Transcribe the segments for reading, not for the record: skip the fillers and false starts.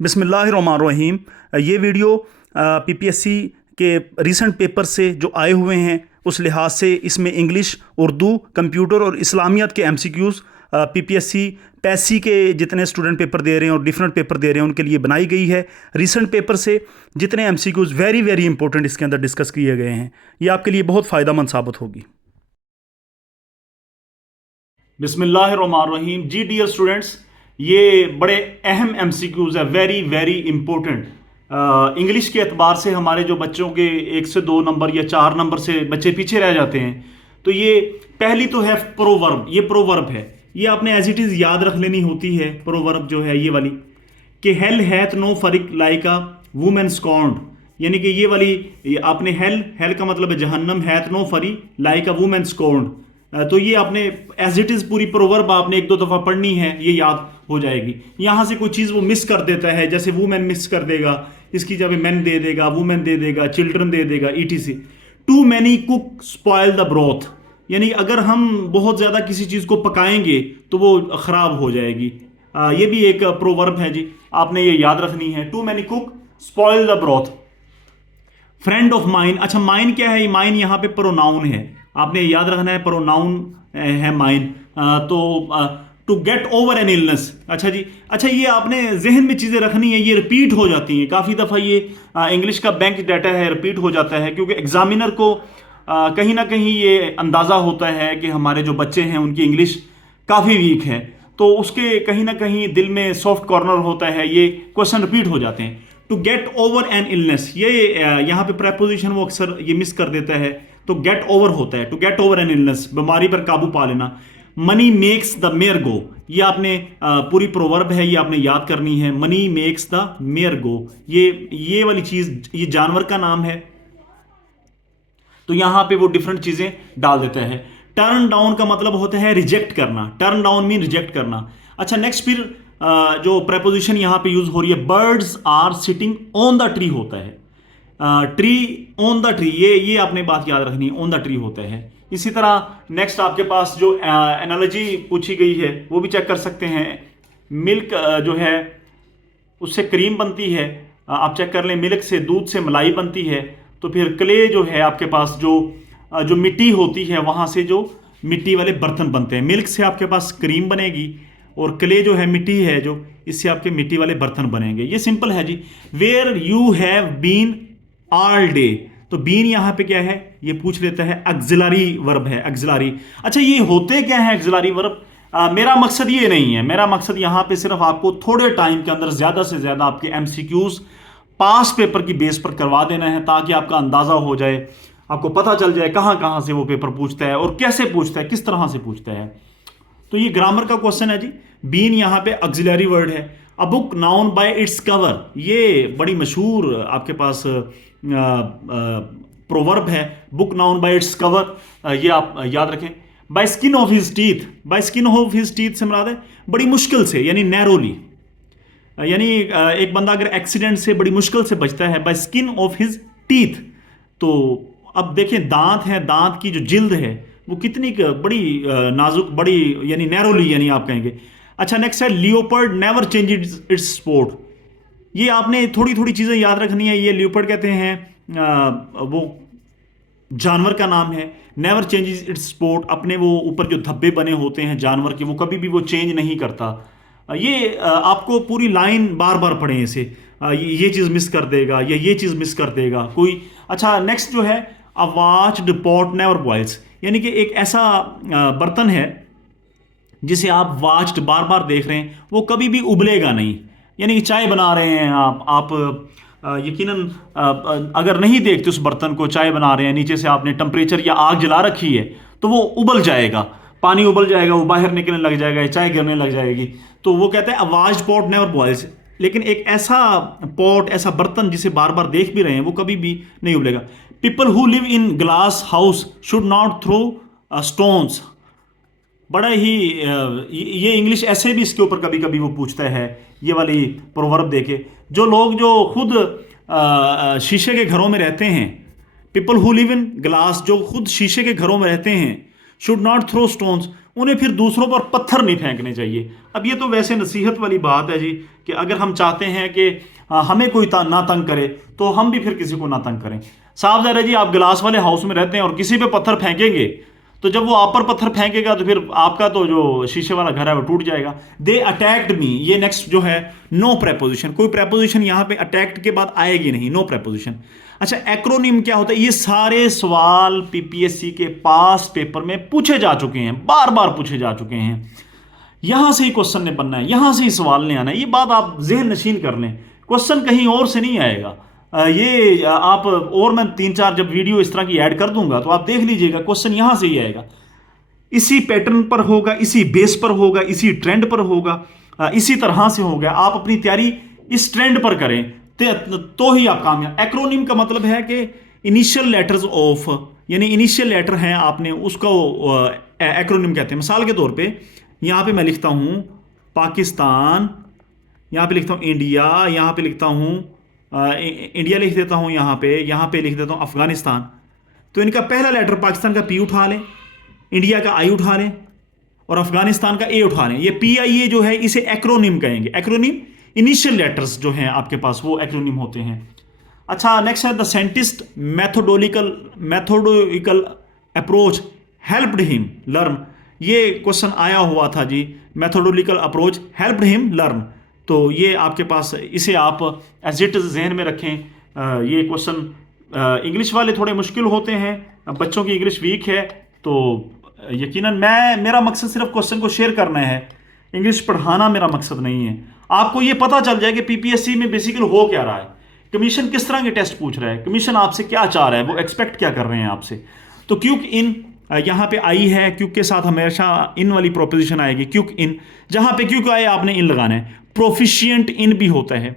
बिस्मिल्लाहिर्रहमानिर्रहीम। ये video PPSC के रीसेंट पेपर से जो आए हुए हैं उस लिहाज से इसमें इंग्लिश, उर्दू, कंप्यूटर और इस्लामियात के एमसीक्यूज़ पीपीएससी पैसी के जितने स्टूडेंट पेपर दे रहे हैं और डिफरेंट पेपर दे रहे हैं उनके लिए बनाई गई है। रीसेंट पेपर से जितने एमसीक्यूज़ वेरी वेरी इंपॉर्टेंट इसके अंदर डिस्कस किए गए हैं, ये आपके लिए बहुत फ़ायदेमंद साबित होगी। बिस्मिल्लाहिर्रहमानिर्रहीम। जी डियर स्टूडेंट्स, ये बड़े अहम एमसीक्यूज़ है, वेरी वेरी इंपॉर्टेंट। इंग्लिश के एतबार से हमारे जो बच्चों के 1 से 2 नंबर या 4 नंबर से बच्चे पीछे रह जाते हैं। तो ये पहली तो है प्रोवर्ब। ये प्रोवर्ब है, ये आपने एज इट इज़ याद रख लेनी होती है। प्रोवर्ब जो है ये वाली कि hell hath no fury like a woman scorned, यानी कि ये वाली आपने हेल का मतलब है जहन्नम, हैथ नो फरी लाइक अ वुमेन स्कॉन्ड। तो ये आपने एज इट इज़ पूरी प्रोवर्ब आपने 1-2 दफ़ा पढ़नी है, ये याद हो जाएगी। यहाँ से कोई चीज़ वो मिस कर देता है, जैसे वुमेन मिस कर देगा, इसकी जगह मैन दे देगा, वुमेन दे देगा, चिल्ड्रन दे देगा, etc. Too many cook spoil the broth, यानी अगर हम बहुत ज़्यादा किसी चीज़ को पकाएंगे तो वो ख़राब हो जाएगी। ये भी एक प्रोवर्ब है जी, आपने ये याद रखनी है। Too many cook spoil the broth. Friend of mine, अच्छा माइन क्या है? माइन यहाँ पे प्रोनाउन है, आपने याद रखना है, प्रोनाउन है mine. To get over an illness, अच्छा जी, अच्छा ये आपने जहन में चीज़ें रखनी है, ये रिपीट हो जाती हैं काफ़ी दफ़ा। ये इंग्लिश का बैंक डाटा है, रिपीट हो जाता है क्योंकि एग्जामिनर को कहीं ना कहीं ये अंदाज़ा होता है कि हमारे जो बच्चे हैं उनकी इंग्लिश काफ़ी वीक है, तो उसके कहीं ना कहीं दिल में सॉफ्ट कॉर्नर होता है, ये क्वेश्चन रिपीट हो जाते हैं। To get over an illness, ये यहाँ पे प्रेपोजिशन वो अक्सर ये मिस कर देता है, तो गेट ओवर होता है। To get over an illness, बीमारी पर काबू पा लेना। Money makes the mare go, ये पूरी प्रोवर्ब है, ये आपने याद करनी है। Money makes the mare go, ये वाली चीज, ये जानवर का नाम है, तो यहां पे वो डिफरेंट चीजें डाल देता है। टर्न डाउन का मतलब होता है रिजेक्ट करना, टर्न डाउन मीन रिजेक्ट करना। अच्छा नेक्स्ट फिर जो प्रेपोजिशन यहां पे यूज हो रही है, birds are sitting on the tree होता है। ट्री ऑन द ट्री, ये आपने बात याद रखनी है, ऑन द ट्री होता है। इसी तरह नेक्स्ट आपके पास जो एनालॉजी पूछी गई है वो भी चेक कर सकते हैं। मिल्क जो है उससे क्रीम बनती है, आप चेक कर लें। मिल्क से, दूध से मलाई बनती है। तो फिर क्ले जो है आपके पास, जो मिट्टी होती है वहाँ से जो मिट्टी वाले बर्तन बनते हैं। मिल्क से आपके पास क्रीम बनेगी और क्ले जो है मिट्टी है जो, इससे आपके मिट्टी वाले बर्तन बनेंगे। ये सिंपल है जी। Where you have been all day, तो बीन यहां पे क्या है? ये पूछ लेता है, ऑक्सिलरी वर्ब है, ऑक्सिलरी। अच्छा ये होते क्या है ऑक्सिलरी वर्ब? मेरा मकसद ये नहीं है, मेरा मकसद यहां पे सिर्फ आपको थोड़े टाइम के अंदर ज्यादा से ज्यादा आपके एमसीक्यूज पास पेपर की बेस पर करवा देना है, ताकि आपका अंदाजा हो जाए, आपको पता चल जाए कहां कहां से वो पेपर पूछता है और कैसे पूछता है, किस तरह से पूछता है। तो ये ग्रामर का क्वेश्चन है जी। बीन यहां पे ऑक्सिलरी वर्ड है। A book noun bye its cover, ये बड़ी मशहूर आपके पास प्रोवर्ब है, book noun bye its cover, ये आप याद रखें। By skin of his teeth, by skin of his teeth से मुराद है बड़ी मुश्किल से, यानी नैरोली, यानी एक बंदा अगर एक्सीडेंट से बड़ी मुश्किल से बचता है, by skin of his teeth. तो अब देखें दांत है, दांत की जो जिल्द है वो कितनी बड़ी नाजुक, बड़ी यानी नैरोली, यानी आप कहेंगे। अच्छा नेक्स्ट है leopard never change it's sport, ये आपने थोड़ी थोड़ी चीज़ें याद रखनी है। ये लियोपर्ड कहते हैं, वो जानवर का नाम है। नेवर चेंजेस इट्स स्पोर्ट, अपने वो ऊपर जो धब्बे बने होते हैं जानवर के, वो कभी भी वो चेंज नहीं करता। ये आपको पूरी लाइन बार बार पढ़ें इसे, ये चीज़ मिस कर देगा या ये चीज़ मिस कर देगा कोई। अच्छा नेक्स्ट जो है, अ वॉच्ड पॉट नेवर बॉइल्स, यानी कि एक ऐसा बर्तन है जिसे आप वाच्ड बार बार देख रहे हैं, वो कभी भी उबलेगा नहीं। यानी कि चाय बना रहे हैं आप यकीनन अगर नहीं देखते उस बर्तन को, चाय बना रहे हैं, नीचे से आपने टेम्परेचर या आग जला रखी है तो वो उबल जाएगा, पानी उबल जाएगा, वो बाहर निकलने लग जाएगा, चाय गिरने लग जाएगी। तो वो कहते हैं अवाज पॉट नेवर बॉइल्स। लेकिन एक ऐसा पॉट, ऐसा बर्तन जिसे बार बार देख भी रहे हैं, वो कभी भी नहीं उबलेगा। People who live in glass house should not throw stones, बड़ा ही ये इंग्लिश ऐसे भी इसके ऊपर कभी कभी वो पूछता है, ये वाली प्रोवर्ब देके। जो लोग जो खुद शीशे के घरों में रहते हैं, people who live in glass, जो खुद शीशे के घरों में रहते हैं, शुड नॉट थ्रो स्टोन्स, उन्हें फिर दूसरों पर पत्थर नहीं फेंकने चाहिए। अब ये तो वैसे नसीहत वाली बात है जी, कि अगर हम चाहते हैं कि हमें कोई ना तंग करे, तो हम भी फिर किसी को ना तंग करें। साफ ज़ाहिर है जी, आप गिलास वाले हाउस में रहते हैं और किसी पे पत्थर फेंकेंगे, तो जब वो आप पर पत्थर फेंकेगा तो फिर आपका तो जो शीशे वाला घर है वो टूट जाएगा। दे अटैक्ड मी, ये नेक्स्ट जो है नो प्रेपोजिशन, कोई प्रेपोजिशन यहां पे अटैक्ड के बाद आएगी नहीं, नो प्रेपोजिशन। अच्छा, एक्रोनिम क्या होता है? ये सारे सवाल पीपीएससी के पास पेपर में पूछे जा चुके हैं, बार बार पूछे जा चुके हैं। यहां से ही क्वेश्चन ने बनना है, यहां से ही सवाल ने आना है, ये बात आप जेहन नशीन कर लें। क्वेश्चन कहीं और से नहीं आएगा। ये आप, और मैं 3-4 जब वीडियो इस तरह की ऐड कर दूंगा तो आप देख लीजिएगा, क्वेश्चन यहां से ही आएगा, इसी पैटर्न पर होगा, इसी बेस पर होगा, इसी ट्रेंड पर होगा, इसी तरह से होगा। आप अपनी तैयारी इस ट्रेंड पर करें तो ही आप कामयाब। एक्रोनिम का मतलब है कि इनिशियल लेटर्स ऑफ, यानी इनिशियल लेटर हैं आपने उसको एक्रोनिम कहते हैं। मिसाल के तौर पे यहां पे मैं लिखता हूं पाकिस्तान, यहां पे लिखता हूं इंडिया, यहां पे लिखता हूं इंडिया लिख देता हूं, यहां पे लिख देता हूं अफगानिस्तान। तो इनका पहला लेटर पाकिस्तान का पी उठा लें, इंडिया का आई उठा लें और अफगानिस्तान का ए उठा लें। ये पी आई ए जो है इसे एक्रोनिम कहेंगे। एक्रोनिम इनिशियल लेटर्स जो हैं आपके पास वो एक्रोनिम होते हैं। अच्छा, नेक्स्ट है the scientist methodical approach helped him learn. ये क्वेश्चन आया हुआ था जी, methodical approach helped him learn. तो ये आपके पास, इसे आप एज इट जहन में रखें। ये क्वेश्चन इंग्लिश वाले थोड़े मुश्किल होते हैं, बच्चों की इंग्लिश वीक है, तो यकीनन मेरा मकसद सिर्फ क्वेश्चन को शेयर करना है, इंग्लिश पढ़ाना मेरा मकसद नहीं है। आपको ये पता चल जाए कि पीपीएससी में बेसिकली हो क्या रहा है, कमीशन किस तरह के टेस्ट पूछ रहा है, कमीशन आपसे क्या चाह रहा है, वो एक्सपेक्ट क्या कर रहे हैं आपसे। तो क्यूक इन यहां पे आई है, क्यूक के साथ हमेशा इन वाली प्रोपोजिशन आएगी, क्यूक इन। जहां पे क्यूक आए आपने इन लगाना है। प्रोफिशिएंट इन भी होता है,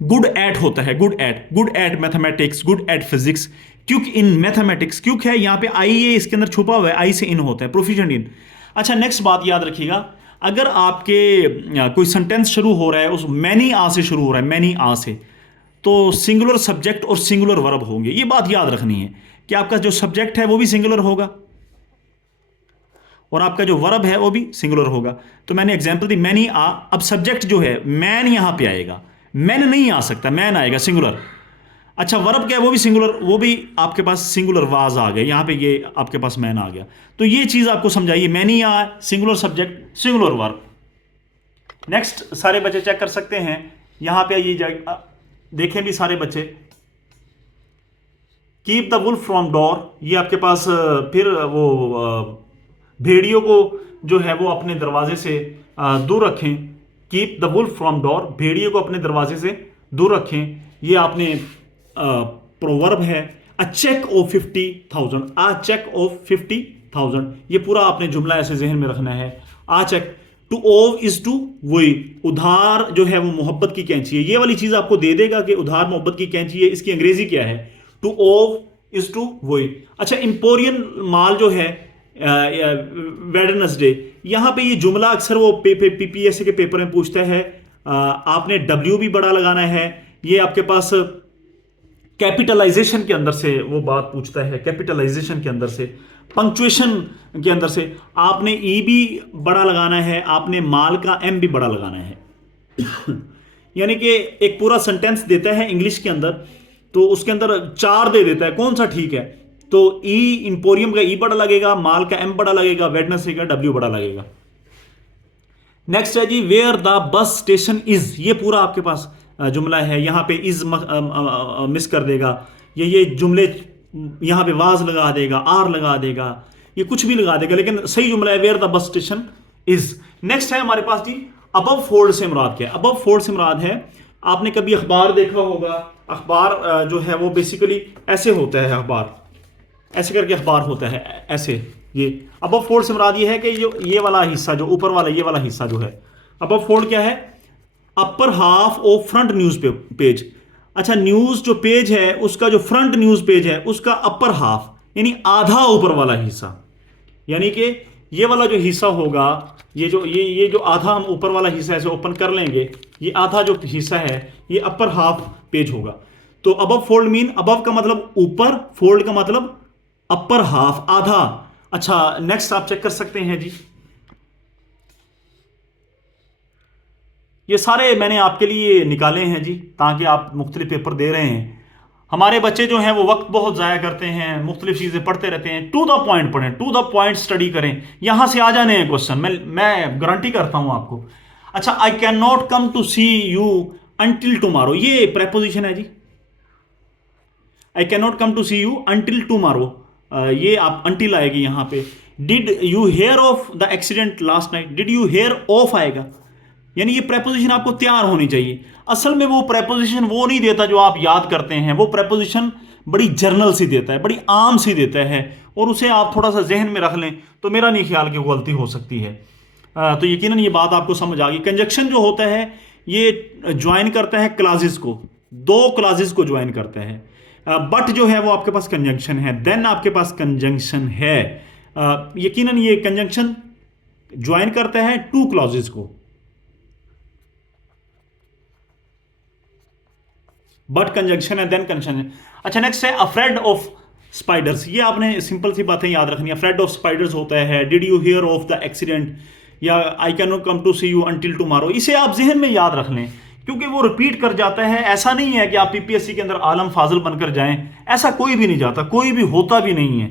गुड एट होता है, good at mathematics, good at physics. Quick in mathematics, quick है यहां पे आई है, इसके अंदर छुपा हुआ है, आई से इन होता है, प्रोफिशिएंट इन। अच्छा, नेक्स्ट बात याद रखिएगा, अगर आपके कोई सेंटेंस शुरू हो रहा है, उस मैनी आ से शुरू हो रहा है, मैनी आ से, तो सिंगुलर सब्जेक्ट और सिंगुलर वर्ब होंगे। ये बात याद रखनी है कि आपका जो सब्जेक्ट है वो भी सिंगुलर होगा और आपका जो वर्ब है वो भी सिंगुलर होगा। तो मैंने एग्जांपल दी, मैनी आ। अब सब्जेक्ट जो है मैन यहां पे आएगा, मैन नहीं आ सकता, मैन आएगा सिंगुलर। अच्छा, वर्ब क्या है? वो भी सिंगुलर, वो भी आपके पास सिंगुलर वाज आ गया, यहां पे ये आपके पास मैन आ गया। तो ये चीज आपको समझाइए, many a, singular subject, singular verb. Next सारे बच्चे चेक कर सकते हैं, यहां पे ये देखें भी सारे बच्चे, keep the wolf from door, ये आपके पास फिर वो भेड़ियों को जो है वो अपने दरवाजे से दूर रखें। Keep the wolf from door, भेड़ियों को अपने दरवाजे से दूर रखें। ये आपने प्रोवर्ब है। A cheque of 50,000, a cheque of 50,000, ये पूरा आपने जुमला ऐसे जहन में रखना है। आ चेक, टू ओव इज टू वही, उधार जो है वो मोहब्बत की कैंची है। ये वाली चीज आपको दे देगा कि उधार मोहब्बत की कैंची है, इसकी अंग्रेजी क्या है? टू ओव इज टू वही। अच्छा, इंपोरियन माल जो है वेडनेसडे, यहां पे ये जुमला अक्सर वो पीपीएससी के पेपर में पूछता है। आपने डब्ल्यू भी बड़ा लगाना है। ये आपके पास कैपिटलाइजेशन के अंदर से वो बात पूछता है, कैपिटलाइजेशन के अंदर से, पंक्चुएशन के अंदर से आपने ई भी बड़ा लगाना है, आपने माल का एम भी बड़ा लगाना है। यानी कि एक पूरा सेंटेंस देता है इंग्लिश के अंदर, तो उसके अंदर 4 दे देता है, कौन सा ठीक है? तो ई, इंपोरियम का ई बड़ा लगेगा, माल का एम बड़ा लगेगा, वेडनेसडे का डब्ल्यू बड़ा लगेगा। नेक्स्ट है जी, where the bus station is, ये पूरा आपके पास जुमला है। यहां पे इज मिस कर देगा, ये जुमले यहां पे वाज लगा देगा, आर लगा देगा, ये कुछ भी लगा देगा, लेकिन सही जुमला है where the bus station is. Next है हमारे पास जी, अबव फोल्ड से मुराद क्या है? अबव फोल्ड से मुराद है, आपने कभी अखबार देखा होगा, अखबार जो है वो बेसिकली ऐसे होता है, अखबार ऐसे करके अखबार होता है, ऐसे। ये अबव फोल्ड से मुराद ये है कि जो ये वाला हिस्सा, जो ऊपर वाला ये वाला हिस्सा जो है, अबव फोल्ड क्या है? Upper half of front news page. अच्छा, न्यूज जो पेज है उसका जो फ्रंट न्यूज पेज है उसका अपर हाफ, यानी आधा ऊपर वाला हिस्सा, यानी कि ये वाला जो हिस्सा होगा, ये जो आधा हम ऊपर वाला हिस्सा ऐसे ओपन कर लेंगे, ये आधा जो हिस्सा है ये अपर हाफ पेज होगा। तो अबव फोल्ड मीन, अबव का मतलब ऊपर, फोल्ड का मतलब अपर हाफ, आधा। अच्छा, नेक्स्ट आप चेक कर सकते हैं जी, ये सारे मैंने आपके लिए निकाले हैं जी, ताकि आप मुख्तलिफ पेपर दे रहे हैं। हमारे बच्चे जो हैं वो वक्त बहुत ज़ाया करते हैं, मुख्तलिफ चीज़ें पढ़ते रहते हैं। टू द पॉइंट पढ़ें, टू द पॉइंट स्टडी करें, यहां से आ जाने हैं क्वेश्चन, मैं गारंटी करता हूं आपको। अच्छा, I can not come to see you until tomorrow, ये प्रेपोजिशन है जी। I can not come to see you until tomorrow, ये आप अंटिल आएगी यहां पे। Did you hear of the accident last night, did you hear of आएगा, यानी ये प्रेपोजिशन आपको तैयार होनी चाहिए। असल में वो प्रेपोजिशन वो नहीं देता जो आप याद करते हैं, वो प्रेपोजिशन बड़ी जर्नल सी देता है, बड़ी आम सी देता है, और उसे आप थोड़ा सा जहन में रख लें तो मेरा नहीं ख्याल कि वो गलती हो सकती है। तो यकीनन ये बात आपको समझ आ गई। कंजक्शन जो होता है ये ज्वाइन करता है क्लासेस को, दो क्लासेस को ज्वाइन करता है। बट जो है वो आपके पास कंजंक्शन है, देन आपके पास कंजंक्शन है। यकीनन ये कंजंक्शन ज्वाइन करता है टू क्लॉजेस को, बट कंजंक्शन है देन कंजंक्शन है। अच्छा, नेक्स्ट है अफ्रेड ऑफ स्पाइडर्स, ये आपने सिंपल सी बातें याद रखनी है। अफ्रेड ऑफ स्पाइडर्स होता है did you hear of the accident, या I can not come to see you until tomorrow, इसे आप जहन में याद रख लें क्योंकि वो रिपीट कर जाता है। ऐसा नहीं है कि आप पीपीएससी के अंदर आलम फाजिल बनकर जाएं, ऐसा कोई भी नहीं जाता, कोई भी होता भी नहीं है।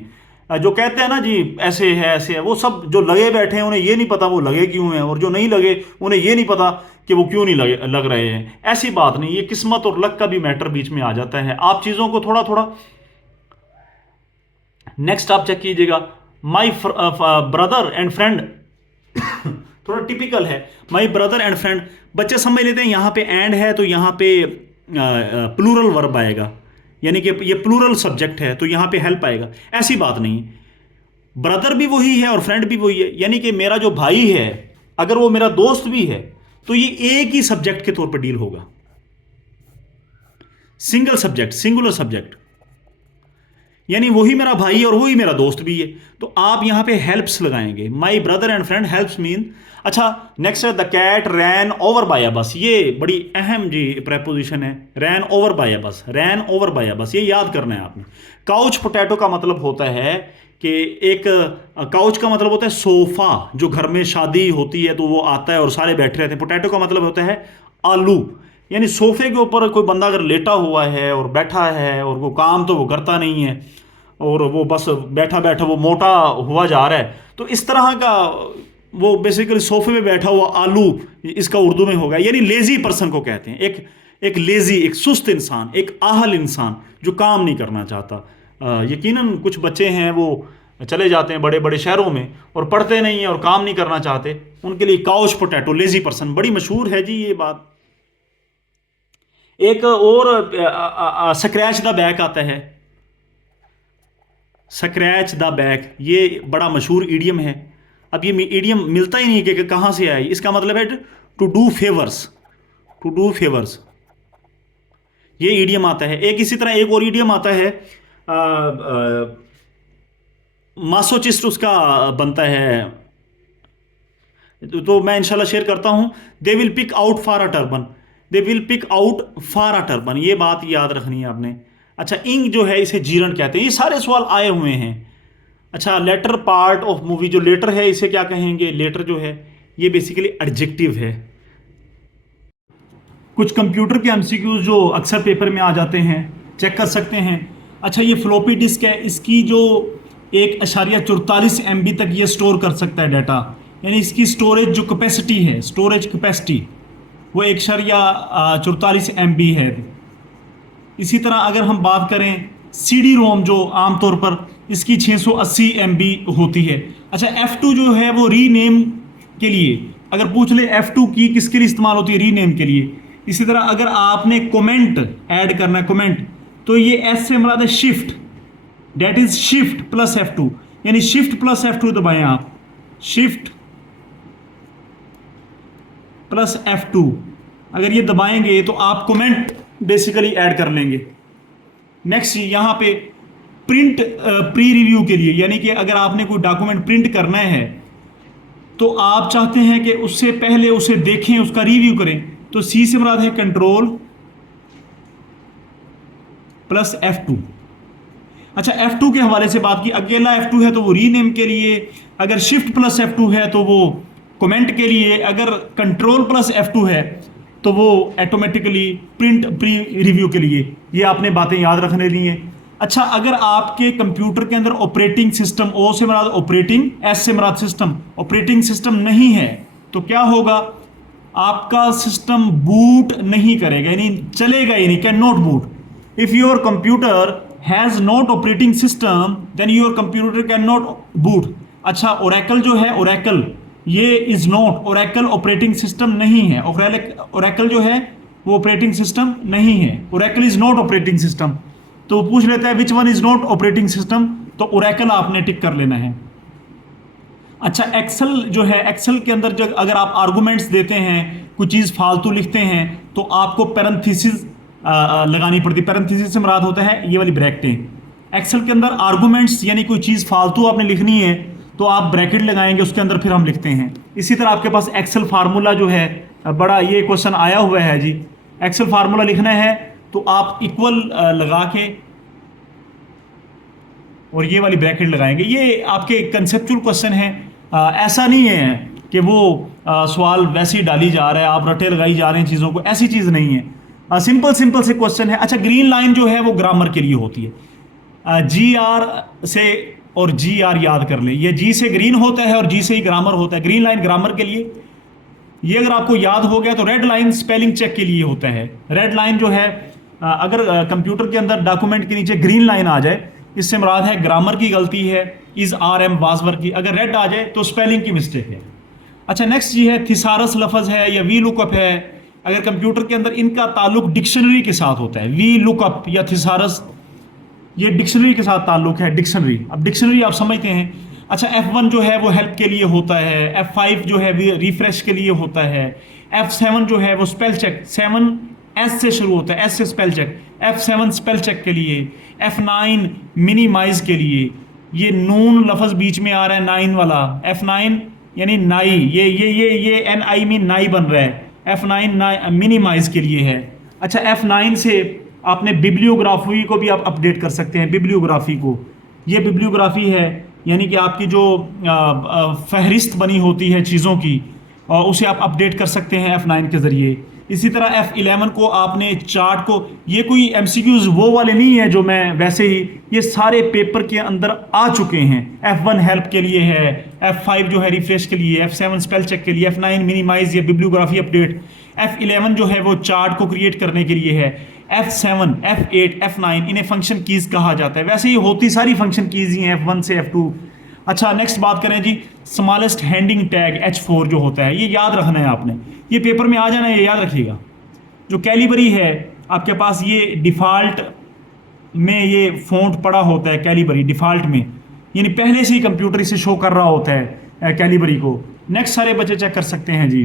जो कहते हैं ना जी ऐसे है ऐसे है, वो सब जो लगे बैठे हैं उन्हें ये नहीं पता वो लगे क्यों हैं, और जो नहीं लगे उन्हें ये नहीं पता कि वो क्यों नहीं लग रहे हैं। ऐसी बात नहीं, ये किस्मत और लक का भी मैटर बीच में आ जाता है। आप चीज़ों को थोड़ा थोड़ा, नेक्स्ट आप चेक कीजिएगा, माई ब्रदर एंड फ्रेंड, थोड़ा टिपिकल है, माई ब्रदर एंड फ्रेंड। बच्चे समझ लेते हैं यहां पे एंड है तो यहां पे प्लूरल वर्ब आएगा, यानी कि ये प्लूरल सब्जेक्ट है तो यहां पे हेल्प आएगा। ऐसी बात नहीं, ब्रदर भी वही है और फ्रेंड भी वही है, यानी कि मेरा जो भाई है अगर वो मेरा दोस्त भी है तो ये एक ही सब्जेक्ट के तौर पर डील होगा, सिंगल सब्जेक्ट, सिंगुलर सब्जेक्ट, यानी वही मेरा भाई और वही मेरा दोस्त भी है। तो आप यहां पे हेल्प्स लगाएंगे, my brother and friend helps mean. अच्छा, नेक्स्ट है the cat ran over by a bus, ये बड़ी अहम जी प्रेपोजिशन है, रैन ओवर बाय अ बस, रैन ओवर बाय अ बस, ये याद करना है आपने। काउच पोटैटो का मतलब होता है कि एक काउच का मतलब होता है सोफा, जो घर में शादी होती है तो वो आता है और सारे बैठे रहते हैं। पोटैटो का मतलब होता है आलू, यानी सोफे के ऊपर कोई बंदा अगर लेटा हुआ है और बैठा है और वो काम तो वो करता नहीं है और वो बस बैठा बैठा वो मोटा हुआ जा रहा है, तो इस तरह का वो बेसिकली सोफे पे बैठा हुआ आलू, इसका उर्दू में होगा, यानी लेजी पर्सन को कहते हैं। एक लेजी, एक सुस्त इंसान, एक आहल इंसान जो काम नहीं करना चाहता। यकीनन कुछ बच्चे हैं वो चले जाते हैं बड़े बड़े शहरों में और पढ़ते नहीं हैं और काम नहीं करना चाहते, उनके लिए काउच पोटैटो, लेजी पर्सन, बड़ी मशहूर है जी ये बात। एक और स्क्रैच द बैक आता है, स्क्रैच द बैक, ये बड़ा मशहूर ईडियम है। अब ये ईडियम मिलता ही नहीं कि कहां से आई, इसका मतलब है to do favours, to do favours, ये ईडियम आता है। एक इसी तरह एक और ईडियम आता है, मासोचिस्ट उसका बनता है, तो मैं इंशाल्लाह शेयर करता हूं। They will pick out for a turban, they will pick out for a turban, ये बात याद रखनी है आपने। अच्छा, इंग जो है इसे जीरण कहते हैं। ये सारे सवाल आए हुए हैं। अच्छा, लेटर पार्ट ऑफ मूवी, जो लेटर है इसे क्या कहेंगे, लेटर जो है ये बेसिकली एडजेक्टिव है। कुछ कंप्यूटर के एमसीक्यूज जो अक्सर पेपर में आ जाते हैं, चेक कर सकते हैं। अच्छा, ये फ्लॉपी डिस्क है, इसकी जो 1.44 MB तक ये स्टोर कर सकता है डाटा, यानी इसकी स्टोरेज जो कैपेसिटी है, स्टोरेज कैपेसिटी वो 1.44 MB है। इसी तरह अगर हम बात करें CD रोम, जो आमतौर पर इसकी 680 MB होती है। अच्छा, F2 जो है वो रीनेम के लिए, अगर पूछ ले F2 की किसके लिए इस्तेमाल होती है, रीनेम के लिए। इसी तरह अगर आपने कमेंट ऐड करना है, कमेंट, तो ये S से मुराद है shift, that is shift plus F2, यानी शिफ्ट प्लस F2 दबाएं आप, शिफ्ट प्लस F2 अगर ये दबाएंगे तो आप कमेंट बेसिकली ऐड कर लेंगे। नेक्स्ट यहां पे प्रिंट प्री रिव्यू के लिए, यानी कि अगर आपने कोई डॉक्यूमेंट प्रिंट करना है तो आप चाहते हैं कि उससे पहले उसे देखें, उसका रिव्यू करें, तो C से मुराद है कंट्रोल प्लस F2। अच्छा, F2 के हवाले से बात की, अकेला F2 है तो वो रीनेम के लिए, अगर शिफ्ट प्लस F2 है तो वो कमेंट के लिए, अगर कंट्रोल प्लस F2 है तो वो ऑटोमेटिकली प्रिंट प्री रिव्यू के लिए। ये आपने बातें याद रखने दी हैं। अच्छा, अगर आपके कंप्यूटर के अंदर ऑपरेटिंग सिस्टम, ओ से मुराद ऑपरेटिंग, एस से मुराद सिस्टम, ऑपरेटिंग सिस्टम नहीं है तो क्या होगा, आपका सिस्टम बूट नहीं करेगा, यानी चलेगा ही नहीं, can not boot. If your computer has not operating system then your computer can not boot. अच्छा, ओरेकल जो है, ओरेकल ये is not, Oracle operating system नहीं है। ओरेकल जो है वो ऑपरेटिंग सिस्टम नहीं है, Oracle is not operating system. तो पूछ लेता है which one is not operating system, तो ओरेकल आपने टिक कर लेना है। अच्छा, एक्सेल जो है, एक्सेल के अंदर जब अगर आप आर्गुमेंट्स देते हैं, कोई चीज़ फालतू लिखते हैं तो आपको पैरेंथेसिस लगानी पड़ती है। पैरेंथेसिस से मुराद होता है ये वाली ब्रैकेटें। एक्सेल के अंदर आर्गुमेंट्स यानी कोई चीज़ फालतू आपने लिखनी है तो आप ब्रैकेट लगाएंगे, उसके अंदर फिर हम लिखते हैं। इसी तरह आपके पास एक्सेल फार्मूला जो है, बड़ा ये क्वेश्चन आया हुआ है जी, एक्सेल फार्मूला लिखना है तो आप इक्वल लगा के और ये वाली ब्रैकेट लगाएंगे। ये आपके कंसेप्चुअल क्वेश्चन है, ऐसा नहीं है कि वो सवाल वैसे ही डाली जा रहा है, आप रटे लगाई जा रहे हैं चीज़ों को, ऐसी चीज़ नहीं है। सिंपल सिंपल से क्वेश्चन है। अच्छा, ग्रीन लाइन जो है वो ग्रामर के लिए होती है। जी आर से और जी आर याद कर ले, ये जी से ग्रीन होता है और जी से ही ग्रामर होता है। ग्रीन लाइन ग्रामर के लिए, ये अगर आपको याद हो गया तो रेड लाइन स्पेलिंग चेक के लिए होता है। रेड लाइन जो है, अगर कंप्यूटर के अंदर डॉक्यूमेंट के नीचे ग्रीन लाइन आ जाए, इससे मुराद है ग्रामर की गलती है, इज आर एम वाजवर की। अगर रेड आ जाए तो स्पेलिंग की मिस्टेक है। अच्छा, नेक्स्ट ये है थिसारस लफ्ज़ है या वी लुकअप है। अगर कंप्यूटर के अंदर इनका ताल्लुक डिक्शनरी के साथ होता है, वी लुकअप या थिसारस, ये डिक्शनरी के साथ ताल्लुक है, डिक्शनरी। अब डिक्शनरी आप समझते हैं। अच्छा, F1 जो है वो हेल्प के लिए होता है, F5 जो है रिफ्रेश के लिए होता है, F7 जो है वो स्पेल चेक, 7 एस से शुरू होता है, एस से spell check, F7 spell check के लिए, F9 मिनिमाइज के लिए। ये नून लफ्ज़ बीच में आ रहा है 9 वाला, F9 यानी नाई, ये NI में नाई बन रहा है, F9 मिनिमाइज के लिए है। अच्छा, F9 से आपने बिब्लियोग्राफी को भी आप अपडेट कर सकते हैं। बिब्लियोग्राफी को, ये बिब्लियोग्राफी है यानी कि आपकी जो फहरिस्त बनी होती है चीज़ों की, उसे आप अपडेट कर सकते हैं F9 के ज़रिए। इसी तरह F11 को आपने चार्ट को, ये कोई MCQs वो वाले नहीं है जो मैं वैसे ही, ये सारे पेपर के अंदर आ चुके हैं। F1 हेल्प के लिए है, F5 जो है रिफ्रेश के लिए, F7 स्पेल चेक के लिए, F9 मिनिमाइज या बिब्लियोग्राफी अपडेट, F11 जो है वो चार्ट को क्रिएट करने के लिए है, F7 F8 F9 इन्हें फंक्शन कीज कहा जाता है। वैसे ही होती सारी फंक्शन कीज ही हैं F1 से F2। अच्छा, नेक्स्ट बात करें जी, स्मॉलेस्ट हैंडिंग टैग H4 जो होता है, ये याद रखना है आपने, ये पेपर में आ जाना है, ये याद रखिएगा। जो कैलिबरी है आपके पास, ये डिफ़ॉल्ट में ये फ़ॉन्ट पड़ा होता है कैलिबरी, डिफ़ॉल्ट में, यानी पहले से ही कंप्यूटर इसे शो कर रहा होता है कैलिबरी को। नेक्स्ट सारे बच्चे चेक कर सकते हैं जी।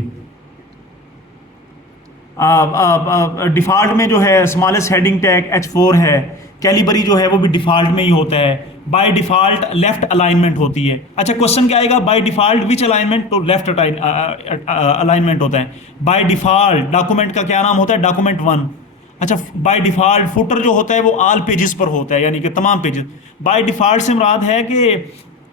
डिफ़ॉल्ट में जो है स्मॉलेस्ट हेडिंग टैग H4 है, कैलिबरी जो है वो भी डिफ़ॉल्ट में ही होता है। बाय डिफ़ॉल्ट लेफ्ट अलाइनमेंट होती है। अच्छा, क्वेश्चन क्या आएगा, बाय डिफ़ॉल्ट विच अलाइनमेंट, तो लेफ्ट अलाइनमेंट होता है। बाय डिफ़ॉल्ट डॉक्यूमेंट का क्या नाम होता है, डॉक्यूमेंट 1। अच्छा, बाय डिफ़ॉल्ट फुटर जो होता है वो ऑल पेजेस पर होता है, यानी कि तमाम पेजेस। बाय डिफ़ॉल्ट से मुराद है कि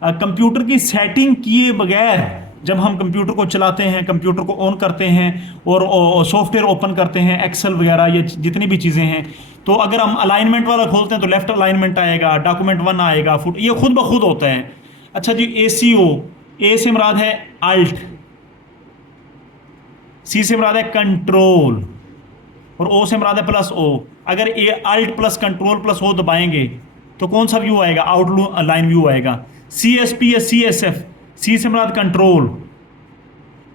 कंप्यूटर की सेटिंग किए बगैर जब हम कंप्यूटर को चलाते हैं, कंप्यूटर को ऑन करते हैं और सॉफ्टवेयर ओपन करते हैं, एक्सेल वगैरह ये जितनी भी चीज़ें हैं, तो अगर हम अलाइनमेंट वाला खोलते हैं तो लेफ्ट अलाइनमेंट आएगा, डॉक्यूमेंट 1 आएगा, फुट, ये खुद ब खुद होता है। अच्छा जी, ACO, ए से मुराद है अल्ट, सी से मुराद है कंट्रोल और ओ से मुराद है प्लस ओ। अगर ए alt plus control plus O दबाएंगे तो कौन सा व्यू आएगा, आउटलाइन लाइन व्यू आएगा। CSP या CSF, सी से मुराद कंट्रोल,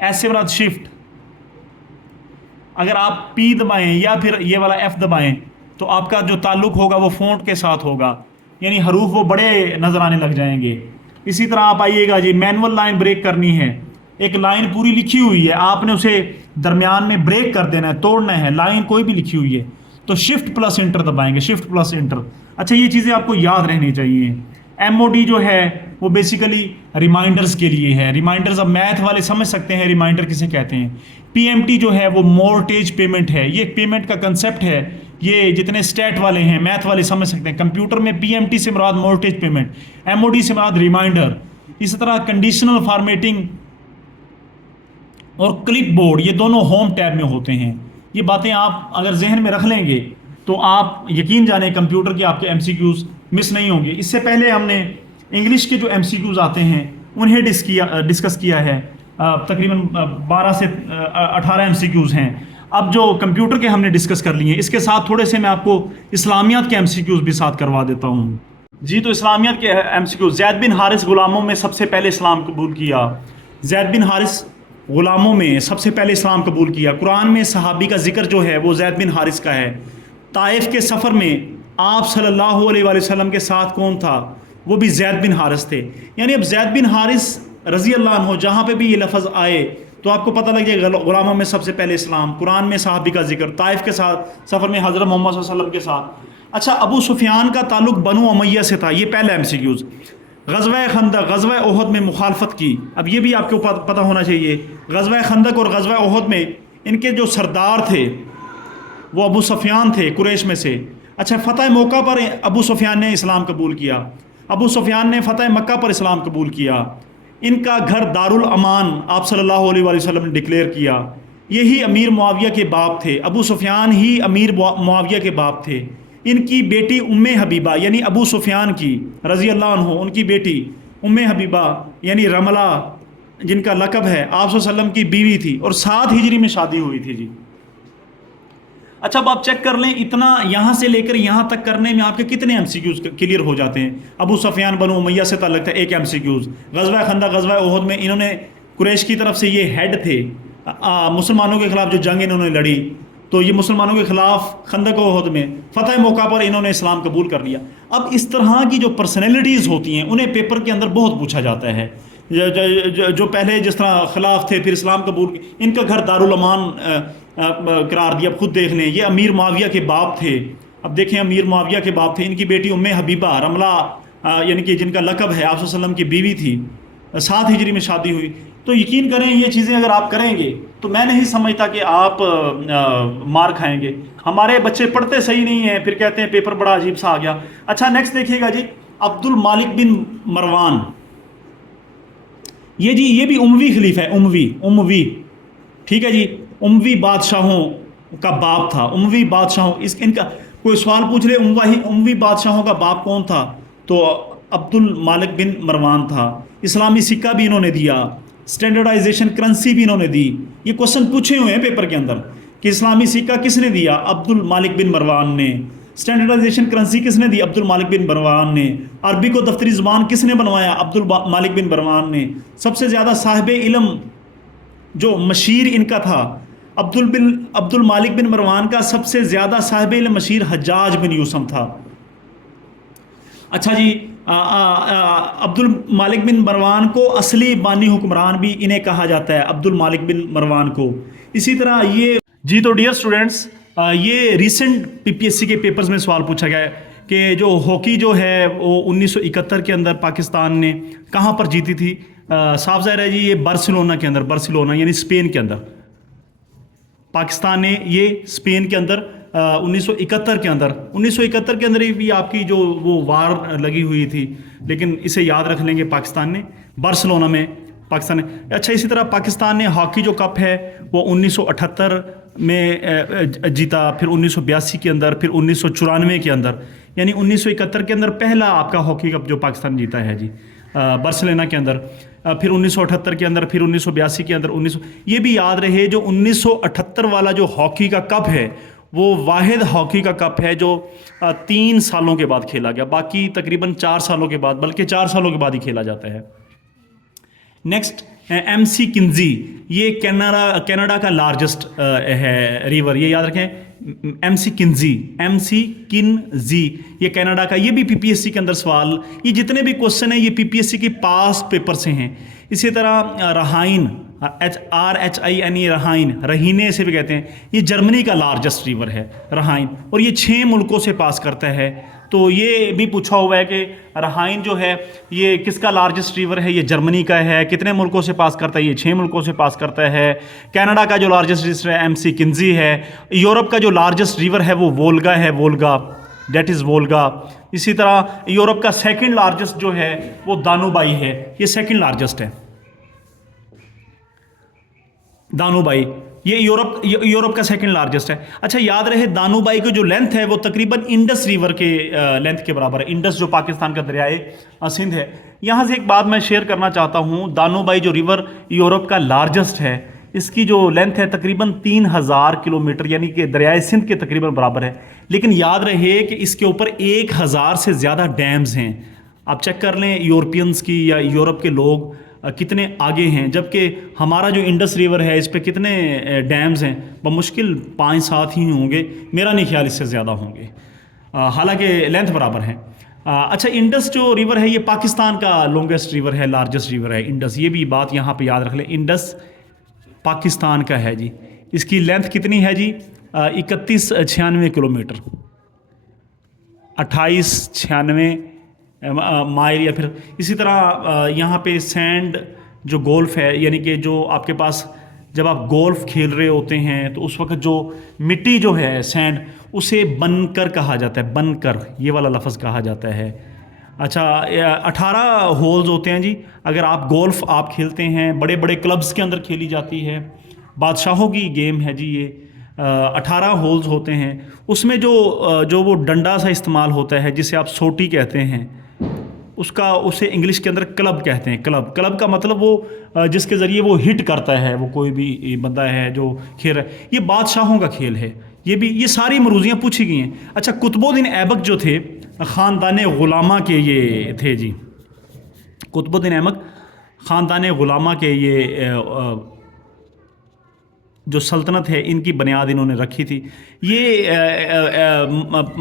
एस से मुराद शिफ्ट। अगर आप P दबाएं या फिर ये वाला F दबाएं तो आपका जो ताल्लुक होगा वो फ़ॉन्ट के साथ होगा, यानी हरूफ वो बड़े नज़र आने लग जाएंगे। इसी तरह आप आइएगा जी, मैनुअल लाइन ब्रेक करनी है, एक लाइन पूरी लिखी हुई है, आपने उसे दरमियान में ब्रेक कर देना है, तोड़ना है, लाइन कोई भी लिखी हुई है तो शिफ्ट प्लस इंटर दबाएंगे, शिफ्ट प्लस इंटर। अच्छा, ये चीज़ें आपको याद रहनी चाहिए। MOD जो है वो बेसिकली रिमाइंडर्स के लिए है, रिमाइंडर्स अब मैथ वाले समझ सकते हैं रिमाइंडर किसे कहते हैं। PMT जो है वो मोर्टेज पेमेंट है, ये पेमेंट का कंसेप्ट है ये जितने स्टेट वाले हैं, मैथ वाले समझ सकते हैं। कंप्यूटर में पीएमटी से मुराद मोर्टेज पेमेंट, एमओडी से मुराद रिमाइंडर। इसी तरह कंडीशनल फॉर्मेटिंग और क्लिप बोर्ड, ये दोनों होम टैब में होते हैं। ये बातें आप अगर जहन में रख लेंगे तो आप यकीन जाने कंप्यूटर के आपके एमसीक्यूज मिस नहीं होंगे। इससे पहले हमने इंग्लिश के जो एमसीक्यूज आते हैं उन्हें डिस्कस किया है। तकरीबन 12 से 18 एमसीक्यूज हैं। अब जो कंप्यूटर के हमने डिस्कस कर लिए, इसके साथ थोड़े से मैं आपको इस्लामियात के एमसीक्यूज भी साथ करवा देता हूँ जी। तो इस्लामियात के एमसीक्यूज, जैद बिन हारिस गुलामों में सबसे पहले इस्लाम कबूल किया। जैद बिन हारिस गुलामों में सबसे पहले इस्लाम कबूल किया। कुरान में सहाबी का जिक्र जो है वो जैद बिन हारिस का है। ताइफ के सफ़र में आप सल्लल्लाहु अलैहि वसल्लम के साथ कौन था? वो भी जैद बिन हारिस थे। यानी अब जैद बिन हारिस रज़ी अल्लाह अन्हु जहाँ पे भी ये लफ्ज़ आए तो आपको पता लग जाएगा गुलामों में सबसे पहले इस्लाम। कुरान में सहाबी का जिक्र, ताइफ के साथ सफ़र में हज़रत मोहम्मद सल्लल्लाहु अलैहि वसल्लम के साथ। अच्छा, अबू सुफियान का ताल्लुक बनु उमैया से था, ये पहला एमसीक्यूज़। ग़ज़वा खंदक, ग़ज़वा उहद में मुखालफत की। अब ये भी आपको पता होना चाहिए, ग़ज़वा खंदक और ग़ज़वा उहद में इनके जो सरदार थे वो अबू सुफियान थे कुरैश में से। अच्छा, फ़तह मौका पर अबू सुफियान ने इस्लाम कबूल किया। अबू सुफियान ने फ़तह मक्का पर इस्लाम कबूल किया। इनका घर दारुल अमान आप सल्लल्लाहु अलैहि वसल्लम ने डिक्लेयर किया। यही अमीर मुआविया के बाप थे, अबू सुफियान ही अमीर मुआविया के बाप थे। इनकी बेटी उम्मे हबीबा यानी अबू सुफियान की रज़ी अल्लाह अन्हु, उनकी बेटी उम्मे हबीबा यानी रमला जिनका लक़ब है, आप सल्लल्लाहु अलैहि वसल्लम की बीवी थी और 7 हिजरी में शादी हुई थी जी। अच्छा, अब आप चेक कर लें, इतना यहाँ से लेकर यहाँ तक करने में आपके कितने एमसीक्यूज क्लियर हो जाते हैं। अबू सुफियान बनु उमैया से ताल्लुक था, एक एमसीक्यूज। ग़ज़वा खंदक, ग़ज़वा उहद में इन्होंने कुरैश की तरफ से ये हेड थे, मुसलमानों के खिलाफ जो जंग इन्होंने लड़ी, तो ये मुसलमानों के खिलाफ खंदक उहद में फ़तह मौका पर इन्होंने इस्लाम कबूल कर लिया। अब इस तरह की जो पर्सनैलिटीज़ होती हैं उन्हें पेपर के अंदर बहुत पूछा जाता है। जो पहले जिस तरह खिलाफ थे फिर इस्लाम कबूल, इनका घर दारुल अमान करार दिया। अब खुद देख लें, ये अमीर मुआविया के बाप थे। अब देखें, अमीर मुआविया के बाप थे। इनकी बेटी उम्मे हबीबा रमला यानी कि जिनका लक़ब है, आप सल्लम की बीवी थी, 7 हिजरी में शादी हुई। तो यकीन करें ये चीज़ें अगर आप करेंगे तो मैं नहीं समझता कि आप मार खाएंगे। हमारे बच्चे पढ़ते सही नहीं हैं, फिर कहते हैं पेपर बड़ा अजीब सा आ गया। अच्छा, नेक्स्ट देखिएगा जी, अब्दुल मालिक बिन मरवान, ये जी ये भी उमवी खलीफा है। उमवी ठीक है जी, उमवी बादशाहों का बाप था। उमवी बादशाहों, इनका कोई सवाल पूछ ले उमवी बादशाहों का बाप कौन था, तो अब्दुल मालिक बिन मरवान था। इस्लामी सिक्का भी इन्होंने दिया, स्टैंडर्डाइजेशन करेंसी भी इन्होंने दी। ये क्वेश्चन पूछे हुए हैं पेपर के अंदर कि इस्लामी सिक्का किसने दिया? अब्दुल मालिक बिन मरवान ने। स्टैंडर्डाइजेशन करेंसी किसने दी? अब्दुल मालिक बिन मरवान ने। अरबी को दफ्तरी ज़ुबान किसने बनवाया? अब्दुल मालिक बिन मरवान ने। सबसे ज़्यादा साहिब इल्म जो मशीर इनका था, अब्दुल मालिक बिन मरवान का सबसे ज़्यादा साहिब इल्म मशीर हज्जाज बिन यूसम था। अच्छा जी, अब्दुल मालिक बिन मरवान को असली बानी हुक्मरान भी इन्हें कहा जाता है, अब्दुल मालिक बिन मरवान को। इसी तरह ये जी, तो डियर स्टूडेंट्स, ये रिसेंट पीपीएससी के पेपर्स में सवाल पूछा गया है कि जो हॉकी जो है वो 1971 के अंदर पाकिस्तान ने कहाँ पर जीती थी? साफ ज़ाहिर है जी, ये बार्सिलोना के अंदर, बार्सिलोना यानी स्पेन के अंदर। पाकिस्तान ने ये स्पेन के अंदर 1971 के अंदर ही भी आपकी जो वो वार लगी हुई थी, लेकिन इसे याद रख लेंगे, पाकिस्तान ने बार्सिलोना में पाकिस्तान ने। अच्छा, इसी तरह पाकिस्तान ने हॉकी जो कप है वो 1978 में जीता, फिर 1982 के अंदर, फिर 1994 के अंदर, यानी 1971 के अंदर पहला आपका हॉकी कप जो पाकिस्तान जीता है जी बार्सिलोना के अंदर, फिर 1978 के अंदर, फिर 1982 के अंदर, ये भी याद रहे जो 1978 वाला जो हॉकी का कप है वो वाहिद हॉकी का कप है जो 3 सालों के बाद खेला गया। बाकी तकरीबन 4 सालों के बाद, बल्कि 4 सालों के बाद ही खेला जाता है। नेक्स्ट, एमसी किन्जी, ये कनाडा का लार्जेस्ट है रिवर, ये याद रखें। एमसी किन्जी ये कनाडा का। ये भी पीपीएससी के अंदर सवाल, ये जितने भी क्वेश्चन हैं ये पीपीएससी के पास पेपर से हैं। इसी तरह रहाइन, RHINE, रहाइन, रहीने से भी कहते हैं, ये जर्मनी का लार्जेस्ट रिवर है रहाइन, और ये 6 मुल्कों से पास करता है। तो ये भी पूछा हुआ है कि रहाइन जो है ये किसका लार्जेस्ट रिवर है, ये जर्मनी का है, कितने मुल्कों से पास करता है, ये 6 मुल्कों से पास करता है। कनाडा का जो लार्जेस्ट रिवर है एमसी किन्जी है। यूरोप का जो लार्जेस्ट रिवर है वो वोल्गा है, वोल्गा, डेट इज़ वोल्गा। इसी तरह यूरोप का सेकंड लार्जेस्ट जो है वो दानुबाई है, ये सेकंड लार्जेस्ट है दानुबाई, ये यूरोप का सेकंड लार्जेस्ट है। अच्छा, याद रहे दानुबाई की जो लेंथ है वो तकरीबन इंडस रिवर के लेंथ के बराबर है। इंडस जो पाकिस्तान का दरियाए सिंध है। यहाँ से एक बात मैं शेयर करना चाहता हूँ, दानुबाई जो रिवर यूरोप का लार्जेस्ट है, इसकी जो लेंथ है तकरीबन 3000 किलोमीटर, यानी कि दरियाए सिंध के तकरीबन बराबर है। लेकिन याद रहे कि इसके ऊपर 1000 से ज़्यादा डैम्स हैं। आप चेक कर लें यूरोपियंस की या यूरोप के लोग कितने आगे हैं, जबकि हमारा जो इंडस रिवर है इस पर कितने डैम्स हैं, बमुश्किल 5-7 ही होंगे, मेरा नहीं ख्याल इससे ज़्यादा होंगे, हालांकि लेंथ बराबर है। अच्छा, इंडस जो रिवर है ये पाकिस्तान का लॉन्गेस्ट रिवर है, लार्जेस्ट रिवर है इंडस, ये भी बात यहाँ पे याद रख लें। इंडस पाकिस्तान का है जी। इसकी लेंथ कितनी है जी? 3196 किलोमीटर, 2896 माइल। या फिर इसी तरह यहाँ पे सैंड जो गोल्फ है, यानी कि जो आपके पास जब आप गोल्फ खेल रहे होते हैं तो उस वक्त जो मिट्टी जो है सैंड, उसे बनकर कहा जाता है, बनकर, ये वाला लफ्ज़ कहा जाता है। अच्छा, 18 होल्स होते हैं जी। अगर आप गोल्फ आप खेलते हैं, बड़े बड़े क्लब्स के अंदर खेली जाती है, बादशाहों की गेम है जी ये। 18 होल्स होते हैं। उसमें जो वो डंडा सा इस्तेमाल होता है जिसे आप सोटी कहते हैं, उसे इंग्लिश के अंदर क्लब कहते हैं। क्लब का मतलब वो जिसके ज़रिए वो हिट करता है, वो कोई भी बंदा है जो खेल रहा है। ये बादशाहों का खेल है। ये सारी मरूजियाँ पूछी गई हैं। अच्छा, कुतुबुद्दीन ऐबक जो थे ख़ानदान ग़ुलामा के ये थे जी। कुतुबुद्दीन ऐबक ख़ानदान ग़ुलामा के ये जो सल्तनत है इनकी बुनियाद इन्होंने रखी थी। ये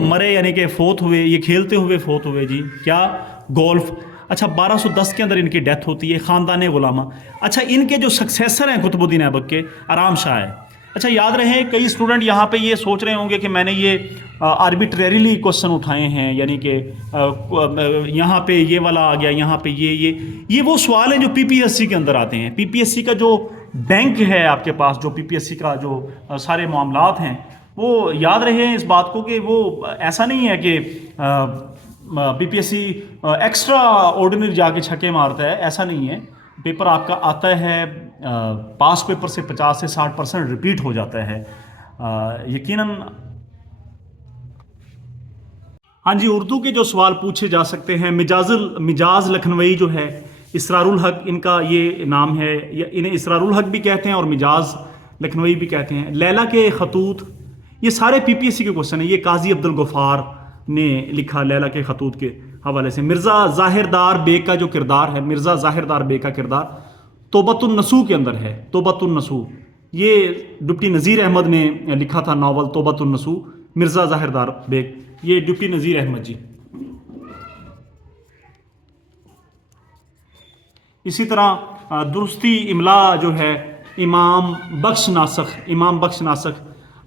मरे यानी कि फ़ौत हुए, ये खेलते हुए फ़ौत हुए जी। क्या? गोल्फ। अच्छा, 1210 के अंदर इनकी डेथ होती है, ख़ानदान ग़ुलामा। अच्छा, इनके जो सक्सेसर हैं कुतुबुद्दीन ऐबक के, आराम शाह है। अच्छा, याद रहे कई स्टूडेंट यहाँ पे ये सोच रहे होंगे कि मैंने ये आर्बिट्रेरीली क्वेश्चन उठाए हैं, यानी कि यहाँ पे ये वाला आ गया, यहाँ पे ये वो सवाल हैं जो पीपीएससी के अंदर आते हैं। पीपीएससी का जो बैंक है आपके पास, जो पीपीएससी का जो सारे मामलात हैं, वो याद रहे इस बात को कि वो ऐसा नहीं है कि पीपीएससी एक्स्ट्रा ऑर्डिनरी जाके छक्के मारता है, ऐसा नहीं है। पेपर आपका आता है, पास पेपर से 50 से 60% रिपीट हो जाता है यकीनन। हाँ जी, उर्दू के जो सवाल पूछे जा सकते हैं, मिजाज लखनवी जो है, इसरारुल हक इनका ये नाम है, या इन्हें इसरारुल हक भी कहते हैं और मिजाज लखनवी भी कहते हैं। लैला के खतूत, ये सारे पीपीएससी के क्वेश्चन है। ये काजी अब्दुल गफ्फार ने लिखा लैला के खतूत के हवाले से। मिर्ज़ा ज़ाहिरदार बेग का जो किरदार है, मिर्ज़ा ज़ाहिरदार बेग का किरदार तौबतुन नसूह के अंदर है। तौबतुन नसूह, ये डिप्टी नज़ीर अहमद ने लिखा था नावल तौबतुन नसूह। मिर्ज़ा ज़ाहिरदार बेग, ये डिप्टी नज़ीर अहमद जी। इसी तरह दुरुस्ती इमला जो है इमाम बख्श नासख।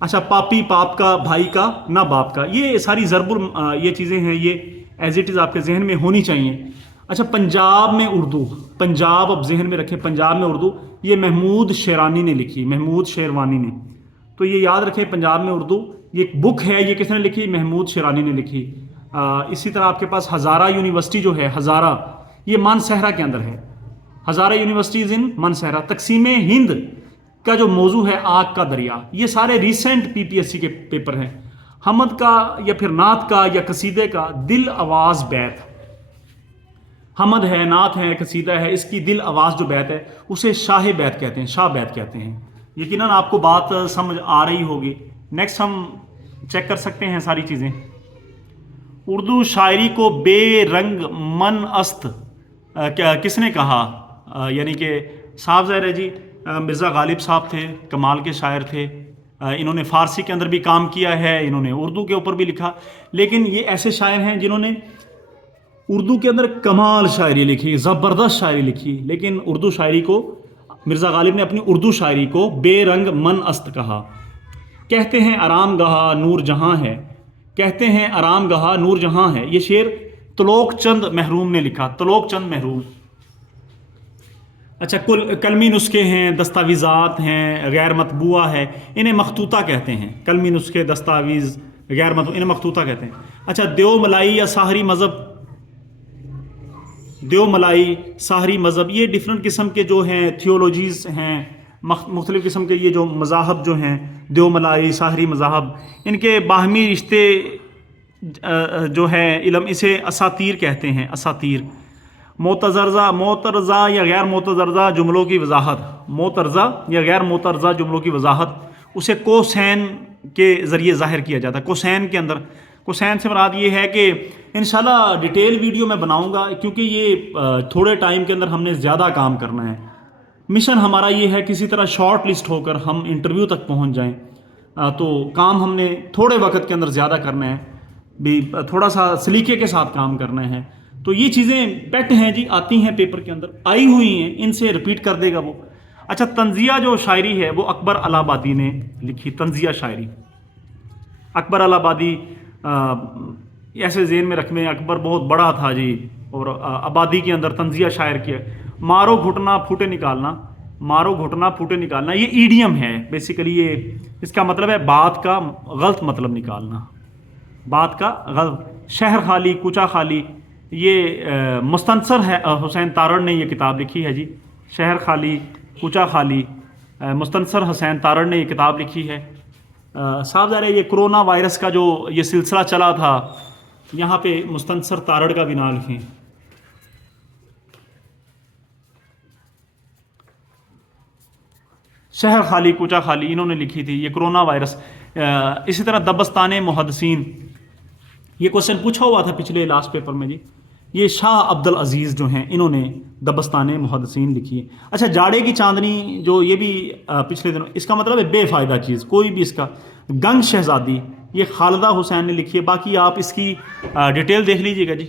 अच्छा, पापी पाप का, भाई का ना बाप का, ये सारी ज़रबुल ये चीज़ें हैं, ये एज इट इज़ आपके जहन में होनी चाहिए। अच्छा, पंजाब में उर्दू, पंजाब अब जहन में रखें, पंजाब में उर्दू, ये महमूद शेरवानी ने लिखी, महमूद शेरवानी ने। तो ये याद रखें, पंजाब में उर्दू, ये एक बुक है, ये किसने लिखी? महमूद शेरवानी ने लिखी। इसी तरह आपके पास हज़ारा यूनिवर्सिटी जो है, हज़ारा, ये मानसहरा के अंदर है। हज़ारा यूनिवर्सिटीज़ इन मानसहरा। तकसीम हिंद का जो मौजू है आग का दरिया, ये सारे रिसेंट पीपीएससी के पेपर हैं। हमद का या फिर नात का या कसीदे का, दिल आवाज़ बैत, हमद है, नात है, कसीदा है, इसकी दिल आवाज़ जो बैत है उसे शाह बैत कहते हैं, शाह बैत कहते हैं। यकीनन आपको बात समझ आ रही होगी। नेक्स्ट हम चेक कर सकते हैं सारी चीज़ें। उर्दू शायरी को बेरंग मन अस्त किसने कहा? यानी कि साहब ज़ाहिर है जी, मिर्ज़ा गालिब साहब थे, कमाल के शायर थे। इन्होंने फ़ारसी के अंदर भी काम किया है, इन्होंने उर्दू के ऊपर भी लिखा। लेकिन ये ऐसे शायर हैं जिन्होंने उर्दू के अंदर कमाल शायरी लिखी, ज़बरदस्त शायरी लिखी। लेकिन उर्दू शायरी को, मिर्ज़ा गालिब ने अपनी उर्दू शायरी को बेरंग मन अस्त कहा। कहते हैं आराम गाह नूर जहाँ है, कहते हैं आराम गहा नूर जहां है। ये शेर त्रिलोक चंद महरूम ने लिखा, त्रिलोक चंद महरूम। अच्छा, कुल कलमी नुस्खे हैं, दस्तावेज़ात हैं, गैर मतबूआ है, इन्हें मखतूता कहते हैं। कलमी नुस्खे, दस्तावेज़, गैर मतबूआ, इन्हें मखतूता कहते हैं। अच्छा, देव मलाई या साहरी मज़हब, देव मलाई साहरी मज़हब, ये डिफरेंट किस्म के जो हैं थियोलॉजीज़ हैं, मुख्तलिफ़ किस्म के ये जो मज़ाहब जो हैं, देव मलाई साहरी मज़ाहब, इनके बाहमी रिश्ते जो है इल्म, इसे असातीर कहते हैं, असातीर। मोतरज़ा या गैर मोतरज़ा जुमलों की वजाहत, मोतरज़ा या गैर मोतरज़ा जुमलों की वजाहत उसे कोसैन के ज़रिए ज़ाहिर किया जाता है। कोसैन के अंदर, कोसैन से मुराद ये है कि इंशाल्लाह डिटेल वीडियो मैं बनाऊंगा, क्योंकि ये थोड़े टाइम के अंदर हमने ज़्यादा काम करना है। मिशन हमारा ये है किसी तरह शॉर्ट लिस्ट होकर हम इंटरव्यू तक पहुंच जाएं। तो काम हमने थोड़े वक्त के अंदर ज़्यादा करना है, भी थोड़ा सा सलीके के साथ काम करना है। तो ये चीज़ें पेट हैं जी, आती हैं पेपर के अंदर, आई हुई हैं, इनसे रिपीट कर देगा वो। अच्छा, तंजिया जो शायरी है वो अकबर अलाहाबादी ने लिखी, तंजिया शायरी। अकबर अलाहाबादी ऐसे ज़हन में रखने, अकबर बहुत बड़ा था जी, और आबादी के अंदर तंजिया शायर किया। मारो घुटना फूटे निकालना, मारो घुटना फूटे निकालना, ये ईडियम है बेसिकली। ये इसका मतलब है बात का गलत मतलब निकालना, बात का गलत। शहर खाली कूचा खाली, ये मुस्तनसर है, हुसैन तारड़ ने ये किताब लिखी है जी। शहर खाली कूचा खाली, मुस्तनसर हुसैन तारड़ ने ये किताब लिखी है। साहब ज़रा ये कोरोना वायरस का जो ये सिलसिला चला था, यहाँ पे मुस्तनसर तारड़ का भी नाम लिखें। शहर खाली कूचा खाली इन्होंने लिखी थी, ये कोरोना वायरस। इसी तरह दबस्तान मुहद्दिसीन, ये क्वेश्चन पूछा हुआ था पिछले लास्ट पेपर में जी। ये शाह अब्दुल अजीज़ जो हैं, इन्होंने दबस्तान मुहद्दिसीन लिखी है। अच्छा, जाड़े की चांदनी जो ये भी पिछले दिनों, इसका मतलब है बेफ़ायदा चीज़, कोई भी इसका। गंग शहज़ादी, ये खालिदा हुसैन ने लिखी है। बाकी आप इसकी डिटेल देख लीजिएगा जी।